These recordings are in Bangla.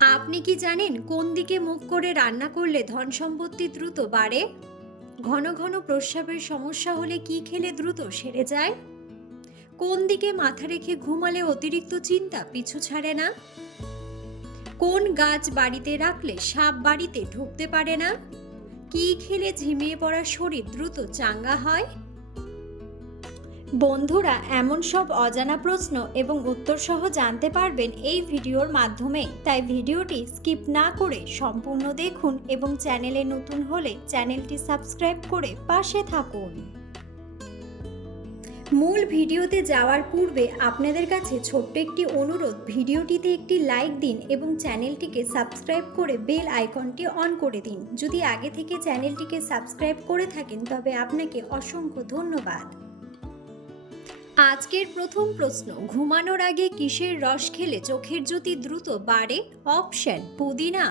আপনি কি জানেন কোন দিকে মুখ করে রান্না করলে ধন সম্পত্তি দ্রুত বাড়ে? ঘন ঘন প্রস্রাবের সমস্যা হলে কি খেলে দ্রুত সেরে যায়? কোন দিকে মাথা রেখে ঘুমালে অতিরিক্ত চিন্তা পিছু ছাড়ে না? কোন গাছ বাড়িতে রাখলে সাপ বাড়িতে ঢুকতে পারে না? কি খেলে ঝিমিয়ে পড়া শরীর দ্রুত চাঙ্গা হয়? বন্ধুরা, এমন সব অজানা প্রশ্ন এবং উত্তর সহ জানতে পারবেন এই ভিডিওর মাধ্যমে, তাই ভিডিওটি স্কিপ না করে সম্পূর্ণ দেখুন এবং চ্যানেলে নতুন হলে চ্যানেলটি সাবস্ক্রাইব করে পাশে থাকুন। মূল ভিডিওতে যাওয়ার পূর্বে আপনাদের কাছে ছোট্ট একটি অনুরোধ, ভিডিওটিতে একটি লাইক দিন এবং চ্যানেলটিকে সাবস্ক্রাইব করে বেল আইকনটি অন করে দিন। যদি আগে থেকে চ্যানেলটিকে সাবস্ক্রাইব করে থাকেন তবে আপনাকে অসংখ্য ধন্যবাদ। আজকের প্রথম প্রশ্ন, ঘুমানোর আগে কিসের রস খেলে চোখের জ্যোতি দ্রুত বাড়ে? অপশন: পুদিনা,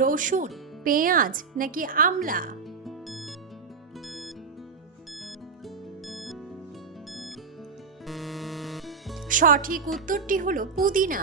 রসুন, পেঁয়াজ নাকি আমলা? সঠিক উত্তরটি হলো পুদিনা।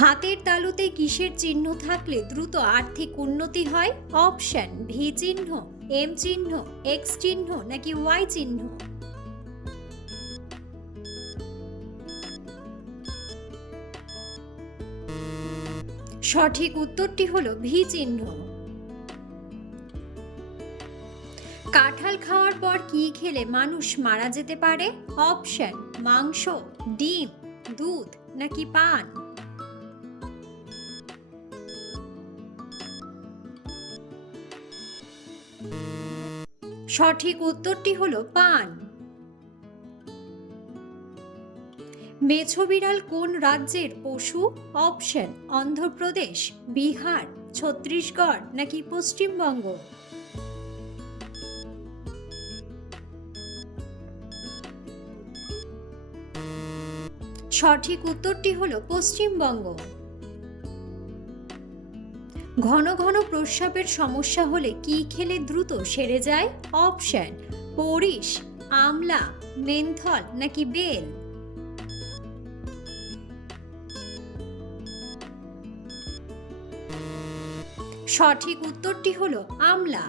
হাতের তালুতে কিসের চিহ্ন থাকলে দ্রুত আর্থিক উন্নতি হয়? অপশন: ভি চিহ্ন, এম চিহ্ন, এক্স চিহ্ন নাকি ওয়াই চিহ্ন? সঠিক উত্তরটি হলো ভি চিহ্ন। কাঁঠাল খাওয়ার পর কি খেলে মানুষ মারা যেতে পারে? অপশন: মাংস, ডিম, দুধ নাকি পান? সঠিক উত্তরটি হলো পান। মেছো বিড়াল কোন রাজ্যের পশু? অপশন: অন্ধ্রপ্রদেশ, বিহার, ছত্তিশগড় নাকি পশ্চিমবঙ্গ? সঠিক উত্তরটি হলো পশ্চিমবঙ্গ। ঘন ঘন প্রস্রাবের সমস্যা হলে কি খেলে দ্রুত সেরে যায়? অপশন: পরিষ, আমলা, মেন্থল নাকি বেল? সঠিক উত্তরটি হলো আমলা।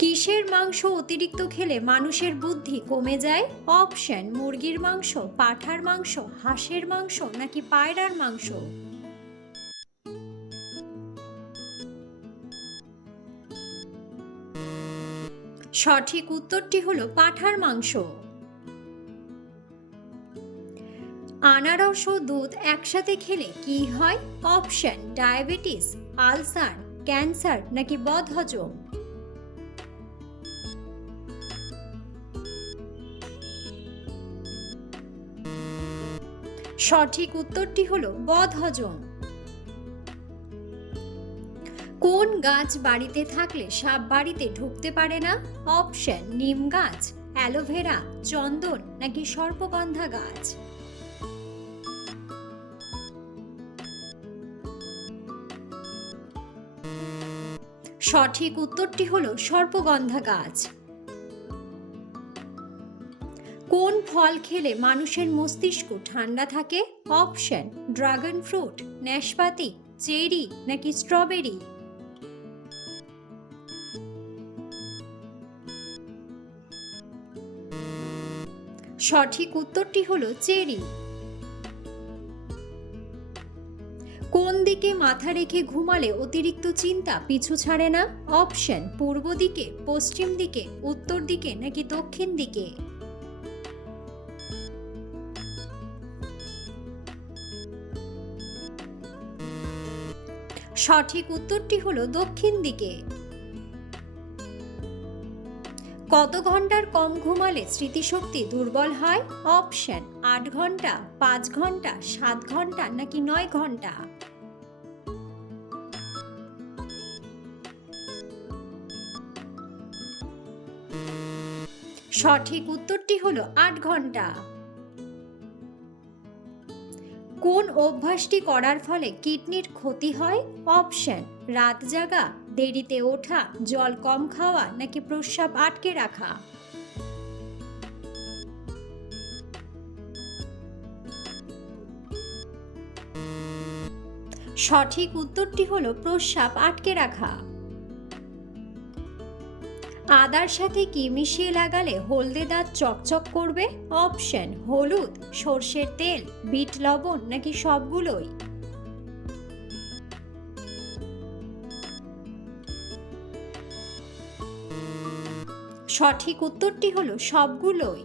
কিসের মাংস অতিরিক্ত খেলে মানুষের বুদ্ধি কমে যায়? অপশন: মুরগির মাংস, পাঁঠার মাংস, হাঁসের মাংস নাকি পায়রার মাংস? সঠিক উত্তরটি হলো পাঁঠার মাংস। আনারস ও দুধ একসাথে খেলে কি হয়? অপশন: ডায়াবেটিস, আলসার, ক্যান্সার নাকি বদহজম? সঠিক উত্তরটি হলো বদহজম। কোন গাছ বাড়িতে থাকলে সাপ বাড়িতে ঢুকতে পারে না? অপশন: নিম গাছ, অ্যালোভেরা, চন্দন নাকি সর্পগন্ধা গাছ? সঠিক উত্তরটি হলো সর্পগন্ধা গাছ। কোন ফল খেলে মানুষের মস্তিষ্ক ঠান্ডা থাকে? অপশন: ড্রাগন ফ্রুট, নাশপাতি, চেরি নাকি স্ট্রবেরি? সঠিক উত্তরটি হলো চেরি। কোন দিকে মাথা রেখে ঘুমালে অতিরিক্ত চিন্তা পিছু ছাড়ে না? অপশন: পূর্ব দিকে, পশ্চিম দিকে, উত্তর দিকে নাকি দক্ষিণ দিকে? সঠিক উত্তরটি হলো দক্ষিণ দিকে। কত ঘন্টার কম ঘুমালে স্মৃতিশক্তি দুর্বল হয়? অপশন: 8 ঘন্টা, 5 ঘন্টা, 7 ঘন্টা নাকি 9 ঘন্টা? সঠিক উত্তরটি হলো 8 ঘন্টা। কোন অভ্যাসটি করার ফলে কিডনির ক্ষতি হয়? অপশন: রাত জাগা, দেরিতে ওঠা, জল কম খাওয়া নাকি প্রস্রাব আটকে রাখা? সঠিক উত্তরটি হলো প্রস্রাব আটকে রাখা। আদার সাথে কি মিশিয়ে লাগালে হলদে দাঁত চকচক করবে? অপশন: হলুদ, সর্ষের তেল, বিট লবণ নাকি সবগুলোই? সঠিক উত্তরটি হলো সবগুলোই।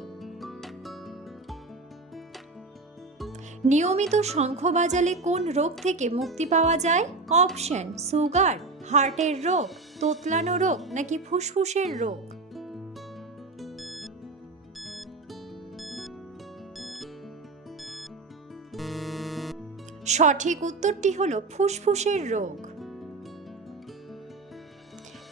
নিয়মিত শঙ্খ বাজালে কোন রোগ থেকে মুক্তি পাওয়া যায়? অপশন: সুগার, হার্টের রোগ, তোতলানো রোগ নাকি ফুসফুসের রোগ? সঠিক উত্তরটি হলো ফুসফুসের রোগ।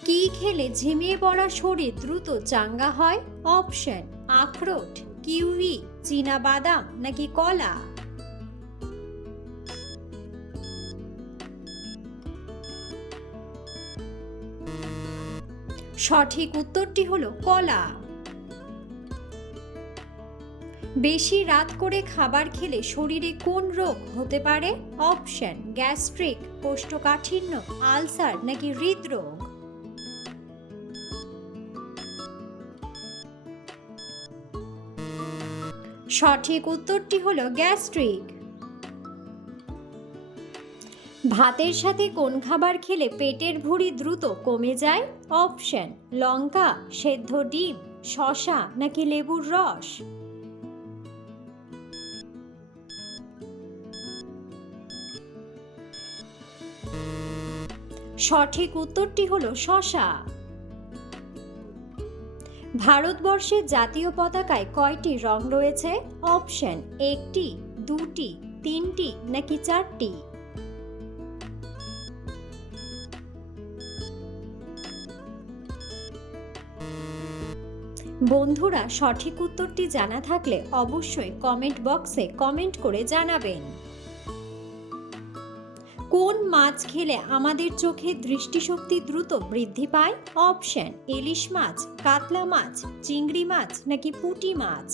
কি খেলে ঝিমিয়ে পড়া শরীর দ্রুত চাঙ্গা হয়? অপশন: আখরোট, কিউই, চীনা বাদাম নাকি কলা? সঠিক উত্তরটি হলো কলা। বেশি রাত করে খাবার খেলে শরীরে কোন রোগ হতে পারে? অপশন: গ্যাস্ট্রিক, কোষ্ঠকাঠিন্য, আলসার নাকি হৃদরোগ? সঠিক উত্তরটি হলো গ্যাস্ট্রিক। ভাতের সাথে কোন খাবার খেলে পেটের ভুঁড়ি দ্রুত কমে যায়? অপশন: লঙ্কা, সেদ্ধ ডিম, শসা নাকি লেবুর রস? সঠিক উত্তরটি হলো শসা। ভারতবর্ষের জাতীয় পতাকায় কয়টি রং রয়েছে? অপশন: একটি, দুটি, তিনটি নাকি চারটি? বন্ধুরা, সঠিক উত্তরটি জানা থাকলে অবশ্যই কমেন্ট বক্সে কমেন্ট করে জানাবেন। কোন মাছ খেলে আমাদের চোখে দৃষ্টিশক্তি দ্রুত বৃদ্ধি পায়? অপশন: ইলিশ মাছ, কাতলা মাছ, চিংড়ি মাছ নাকি পুঁটি মাছ?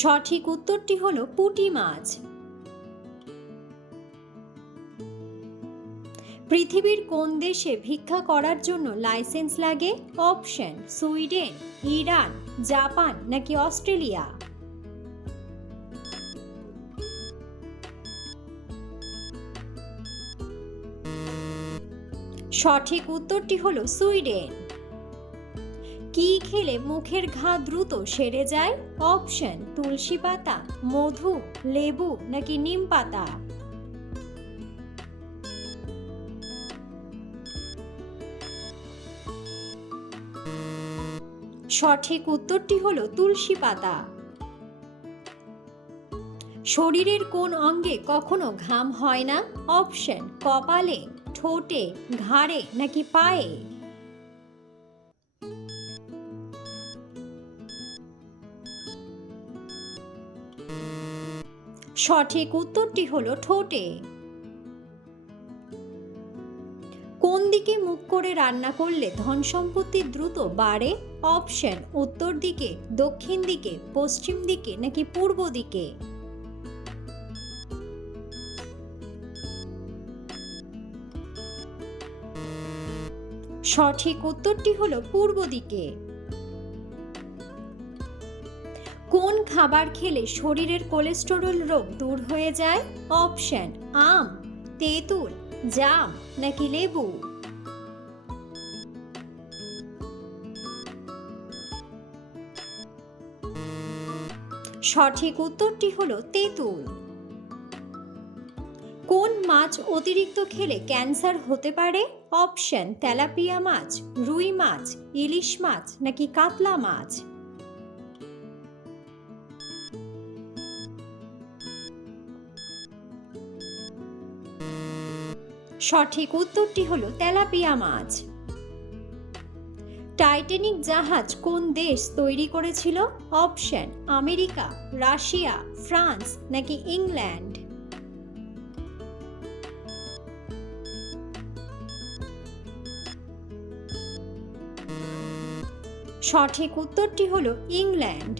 সঠিক উত্তরটি হলো পুঁটি মাছ। পৃথিবীর কোন দেশে ভিক্ষা করার জন্য লাইসেন্স লাগে? অপশন: সুইডেন, ইরান, জাপান নাকি অস্ট্রেলিয়া? সঠিক উত্তরটি হলো সুইডেন। কি খেলে মুখের ঘা দ্রুত সেরে যায়? অপশন: তুলসী পাতা, মধু, লেবু নাকি নিম পাতা? সঠিক উত্তরটি হলো তুলসী পাতা। শরীরের কোন অঙ্গে কখনো ঘাম হয় না? অপশন: কপালে, ঠোঁটে, ঘাড়ে নাকি পায়ে? সঠিক উত্তরটি হলো ঠোঁটে। কোন দিকে মুখ করে রান্না করলে ধন সম্পত্তি দ্রুত বাড়ে? অপশন: উত্তর দিকে, দক্ষিণ দিকে, পশ্চিম দিকে নাকি পূর্ব দিকে? সঠিক উত্তরটি হলো পূর্ব দিকে। কোন খাবার খেলে শরীরের কোলেস্টেরল রোগ দূর হয়ে যায়? অপশন: আম, তেঁতুল, জাম নাকি লেবু? সঠিক উত্তরটি হলো তেঁতুল। কোন মাছ অতিরিক্ত খেলে ক্যান্সার হতে পারে? অপশন: তেলাপিয়া মাছ, রুই মাছ, ইলিশ মাছ নাকি কাতলা মাছ? সঠিক উত্তরটি হলো তেলাপিয়া মাছ। টাইটানিক জাহাজ কোন দেশ তৈরি করেছিল? অপশন: আমেরিকা, রাশিয়া, ফ্রান্স নাকি ইংল্যান্ড? সঠিক উত্তরটি হলো ইংল্যান্ড।